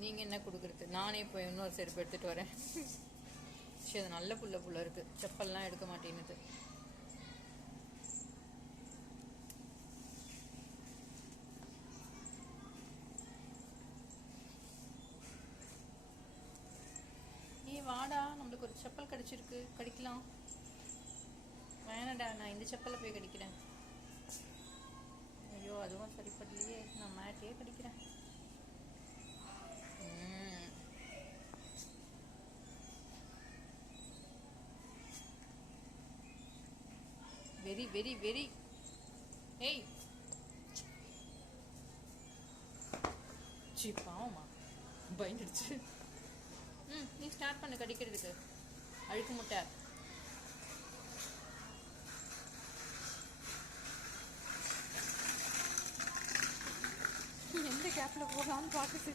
நீங்கள் என்ன கொடுக்குறது? நானே போய் இன்னொரு செருப்பு எடுத்துகிட்டு வரேன். சரி, அது நல்ல புள்ள இருக்குது. செப்பல்லாம் எடுக்க மாட்டேங்குது. நீ வாடா, நம்மளுக்கு ஒரு செப்பல் கிடச்சிருக்கு, கடிக்கலாம். வேணாடா, நான் இந்த செப்பலை போய் கடிக்கிறேன். ஐயோ, அதுவும் சரிப்படலையே, நான் மேட்டையே கடிக்கிறேன். Very very very. ஏய் சி, பாவமா, பயந்துடுச்சு. நீ ஸ்டார்ட் பண்ணு கடிக்கிறதுக்கு. அழுக்கு முட்டை. எந்த கேப்பில் போகலான்னு பார்க்குது.